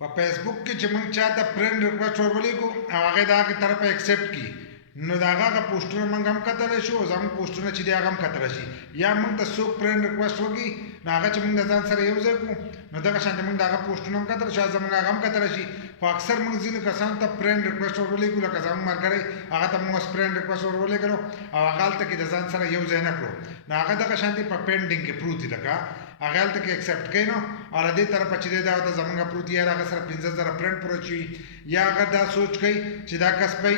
په فیسبوک کې چې موږ چاته فرند ریکویسټ ورولېږو او هغه د هغې طرفه اکسپټ کړي نو د هغه پوسټونه موږ هم کتلی شو او زموږ پوسټونه چې دي هغه هم کتلی شي یا موږ ته څوک فرند ریکویسټ وکړي نو هغه چې موږ د ځان سره یو ځای کړو نو دغه شانتې موږ د هغه پوسټونه هم کتلی شو او زموږ هغه هم کتلی شي خو اکثر موږ ځینو کسانو ته فرند ریکویسټ ورولېږو لکه زموږ ملګری هغه ته موږ اوس فرند ریکویسټ ورولېږلو او هغه هلته کې د ځان سره یو ځای نه کړو نو هغه دغه شانتې په پینډینګ کې پروت دي لکه هغه هلته کې اکسپټ کوي نو او له دې طرفه چې دی دا ورته زموږ پروت یا هغه سره 15000 فرند پوره شي یا هغه دا سوچ کوي چې دا کس به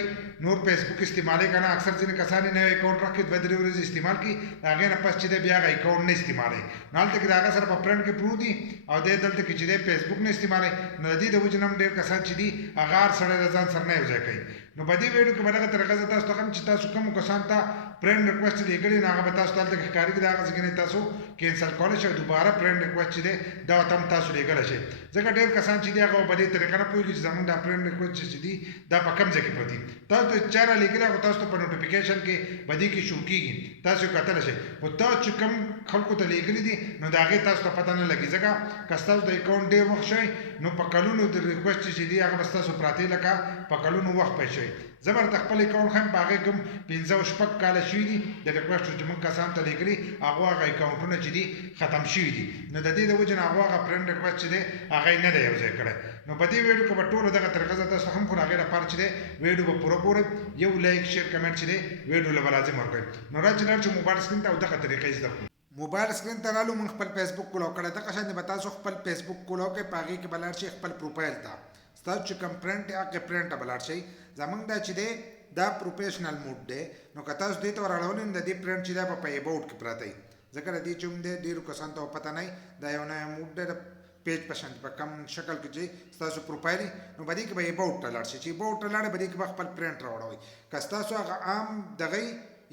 نور فیسبوک استعمالي که نه اکثر ځینې کسان یې نوی اکاونټ راکړي 2-3 ورځې استعمال کړي د هغې نه پس چې دی بیا هغه اکاونټ نه استعمالوي نو هلته کې د هغه سره په فرند کې پروت دي او دی دلته کې چې دی فیسبوک نه استعمالوي نو د دې د وجې نه هم ډېر کسان چې دي هغه هر سړی د ځان سره نه یو ځای کوي نو په دې ویډیو کې به دغه طریقه زه تاسو ته ښیم چې تاسو کومو کسانو ته فرند ریکویسټ لېږلي نو هغه به تاسو ته هلته کې ښکاري د هغه ځای نه تاسو کینسل کولی شئ او دوباره فرند ریکویسټ چې دی دا ورته هم تاسو لېږلی شئ ځکه ډېر کسان چې دي هغه په دې طریقه نه پوهېږي چې زموږ دا فرند ریکویسټ چې دي دا په کوم ځای کې پروت دي تاسو ته چا رالېږلي خو تاسو ته په نوټیفیکیشن کې په دې کې شو کېږي تاسو یې کتلی شئ خو تاسو چې کوم خلکو ته لېږلي دي نو د هغې تاسو ته پته نه لګي ځکه که ستاسو د اکاونټ ډېر وخت شوی نو په کلونو د ریکویسټ چې دي هغه به ستاسو پراته لکه په کلونو وخت پی شوی زه به درته خپل اکاونټ ښیم په هغې کوم 15-16 کاله شوي دي د ریکویسټ چې موږ کسانو ته لېږلي هغو هغه اکاونټونه چې دي ختم شوي دي نو د دې د وجې نه هغو هغه فرند ریکویسټ چې دی هغه یې نه دی یو ځای کړی نو په دې ویډیو کې به ټوله دغه طریقه زه تاسو ته ښیم خو د هغې لپاره چې دی ویډیو به پوره ګورئ یو لایک شیر کمنټ چې دی ویډیو له به لازم ورکړئ نو راځئ لاړ شو موبایل سکرین ته او دغه طریقې زده کړو موبایل سکرین ته رالو موږ خپل فیسبوک کولو کړی دغه شانتې به تاسو خپل فیسبوک کولو کوئ په هغې کې به لاړ شئ خپل پروفایل ته ستاسو چې کوم فرند دی هغې فرند ته به لاړ شئ زموږ دا چې دی دا پروفیشنل موډ دی نو که تاسو دې ته ورغړولې نو د دې فرند چې دی به په اباوټ کې پراته وي ځکه د دې چې هم دی ډېرو کسانو ته پته نه وي دا یو نوی موډ دی د پیج په شان په کم شکل کې چې ستاسو پروفایل نو په دې کې به اباوټ ته لاړ شئ چې اباوټ ته لاړئ په دې کې به خپل فرند راوړئ که ستاسو هغه عام دغه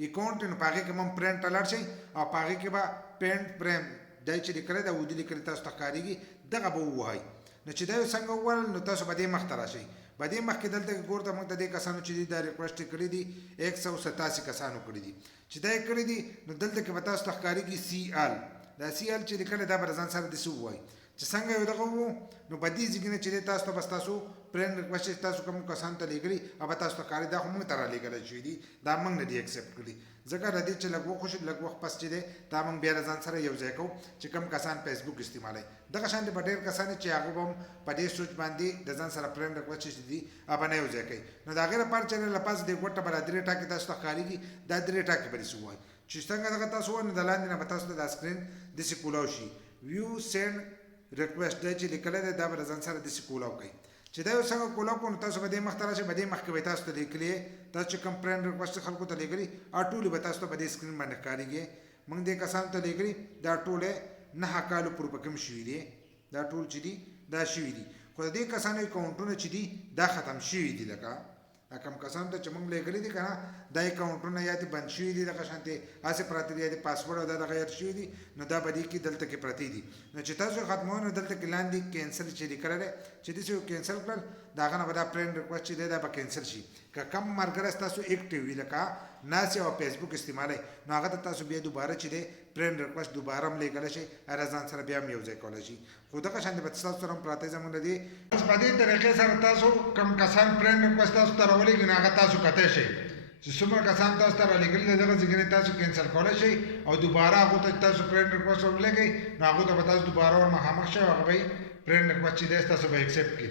اکاونټ نو په هغې کې به هم فرند ته لاړ شئ او په هغې کې به پینټ فریم دی چې لیکلی دی ودې لیکلي تاسو ته ښکارېږي دغه به ووهئ نو چې دا څنګه ووهل نو تاسو به دې مخ ته راشئ په دې مخکې دلته کې ګورته موږ ته دې کسانو چې دي دا ریکویسټ یې کړي دي 187 کسانو کړي دي چې دا یې کړي دي نو دلته کې به تاسو ته ښکارېږي CL دا CL چې لیکلی دا به د ځان سره داسې ووایي چې څنګه یو دغه وو نو په دې ځای کې نه چې دی تاسو ته به ستاسو فرند ریکویسټ چې تاسو کوم کسانو ته لېږلي او به تاسو ته ښکاري دا خو موږ ته رالېږلی شوي دي دا موږ نه دي اکسپټ کړي ځکه د دې چې لږ وخت وشي لږ وخت پس چې دی دا موږ بیا د ځان سره یو ځای کوو چې کوم کسان فیسبوک استعمالوي دغه شانتې به ډېر کسان چې هغه به هم په دې سوچ باندې د ځان سره فرند ریکویسټ چې دي هغه نه یو ځای کوي نو د هغې لپاره چې له پاسه دې ګوټه به دا 3 ټاکې تاسو ته ښکارېږي دا 3 ټاکې به داسې ووایي چې څنګه دغه تاسو ووایي نو د لاندې نه به تاسو ته دا سکرین داسې کولاو شي ویو سینډ ریکویسټ دی چې لیکلی دی دا به د ځان سره داسې کولاو کوي چې دا یو څنګه کولاو کړو نو تاسو به دې مخ ته راشئ په دې مخکې به تاسو ته لیکلي تاسو چې کوم فرند ریکویسټ خلکو ته لېږلي ټولې به تاسو ته په دې سکرین باندې ښکارېږي موږ دې کسانو ته لېږلي دا ټولې 9 کالو پورې په کوم شوي دي دا ټول چې دي دا شوي دي خو د دې کسانو اکاونټونه چې دي دا ختم شوي دي لکه کوم کسانو ته چې موږ لېږلي دي که نه دا اکاونټونه یا دې بند شوي دي دغه شانتې هسې پراته دي یا د پاسورډ او دا دغه یاد شوي دي نو دا به دې کې دلته کې پرتې دي نو چې تاسو یې ختموئ نو دلته کې لاندې کینسل چې لیکلی دی چې داسې یو کینسل کړل د هغه نه به دا فرند ریکویسټ چې دی دا به کینسل شي که کم ملګری ستاسو اکټیو وي لکه ناس او فیسبوک استعمالوي نو هغه ته تاسو بیا دوباره چې دی فرند ریکویسټ دوباره هم لېږلی شئ هغه ځان سره بیا هم یو ځای کولی شي خو دغه شانتې به ستاسو سره هم پراته زموږ د دې بس په دې طریقې سره تاسو کوم کسان فرند ریکویسټ تاسو ته راولېږي نو هغه تاسو کتی شئ چې څومره کسان تاسو ته رالېږلي دي دغه ځای تاسو کینسل کولی شئ او دوباره هغو ته تاسو فرند ریکویسټ ورولېږئ نو هغو ته به تاسو دوباره ور مخامخ شئ او هغه به یې فرند ریکویسټ چې دی ستاسو به اکسپټ کړي